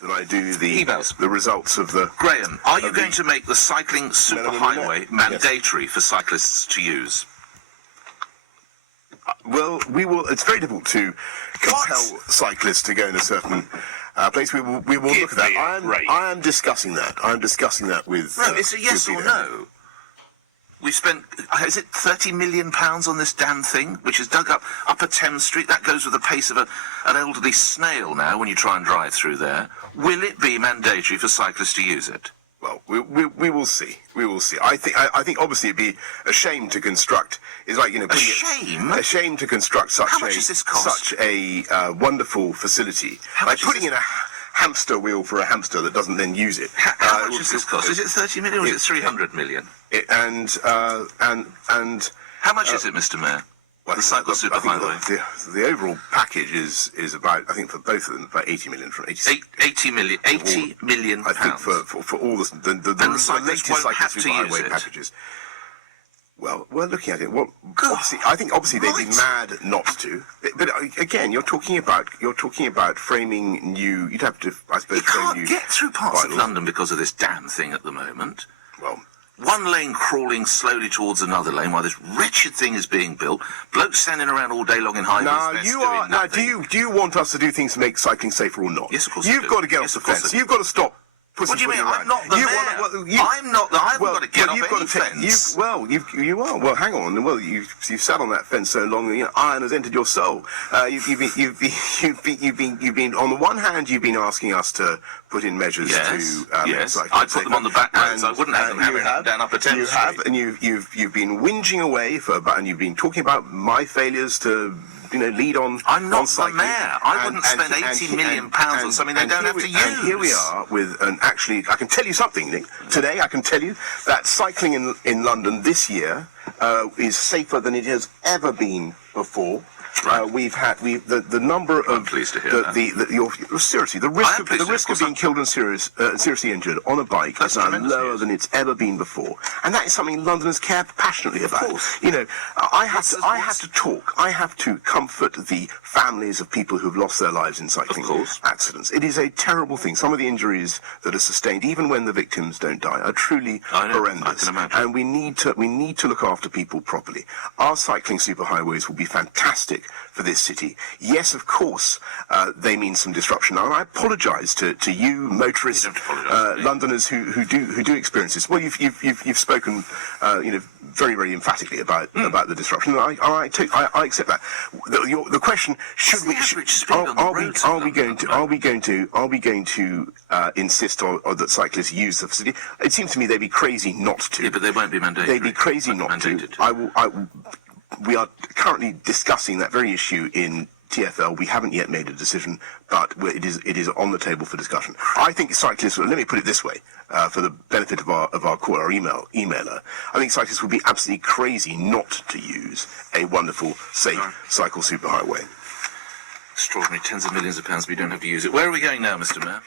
than I do the emails. The results of the... Graham, are you going to make the cycling superhighway mandatory yes. for cyclists to use? Well, we will. It's very difficult to compel cyclists to go in a certain place. We will look at that. I am discussing that. I'm discussing that with... No, it's a yes or no. We've spent, is it £30 million on this damn thing, which is dug up Upper Thames Street? That goes with the pace of an elderly snail now when you try and drive through there. Will it be mandatory for cyclists to use it? Well, we will see. We will see. I think obviously it'd be a shame to construct. It's like, you know, a shame to construct such How much does this cost? Such a wonderful facility. Like putting in a hamster wheel for a hamster that doesn't then use it. How much does this cost? Is it 30 million or is it 300 million? And how much is it, Mr. Mayor? Well, the cycle superhighway. The overall package is about, I think, for both of them, about 80 million from 80 million. 80 million pounds. I think for all the latest cycle superhighway packages. Well, we're looking at it. Well, obviously they'd be mad not to. But again, you're talking about framing new. You'd have to, I suppose, you can't get through parts of London because of this damn thing at the moment. Well, one lane crawling slowly towards another lane while this wretched thing is being built. Blokes standing around all day long in high vis vests. Now, do you want us to do things to make cycling safer or not? Yes, of course. You've got to get off the fence. You've got to stop. What do you mean? I'm not the mayor. I'm not the... I've got to get off any fence. You are. Well, hang on. Well, you've sat on that fence so long that iron has entered your soul. You've been on the one hand, you've been asking us to put in measures to make cycling I put them on the back roads. I wouldn't have them hammered down Upper Thames Street. You have, and you've been whinging away and you've been talking about my failures to... lead on. I'm not the mayor. I wouldn't spend 80 million pounds on something they don't have to use. And here we are with actually, I can tell you something, Nick. Today, I can tell you that cycling in London this year is safer than it has ever been before. Right. The number of... I'm pleased to hear that. Seriously, the risk of being killed and seriously injured on a bike is now lower than it's ever been before, and that is something Londoners care passionately about. Of course. I have to comfort the families of people who've lost their lives in cycling accidents. It is a terrible thing. Some of the injuries that are sustained, even when the victims don't die, are truly horrendous. I can imagine. And we need to look after people properly. Our cycling superhighways will be fantastic for this city. Yes, of course, they mean some disruption. And I apologise to you motorists, Londoners who do experience this. Well, you've spoken, very, very emphatically about the disruption. And I accept that. The question: are we going to insist on that cyclists use the facility? It seems to me they'd be crazy not to. Yeah, but they won't be mandated. They'd be crazy not to. We are currently discussing that very issue in TfL. We haven't yet made a decision, but it is on the table for discussion. I think cyclists. Let me put it this way, for the benefit of our caller, our emailer. I think cyclists would be absolutely crazy not to use a wonderful, safe cycle superhighway. Extraordinary, tens of millions of pounds, but you don't have to use it. Where are we going now, Mr. Mayor?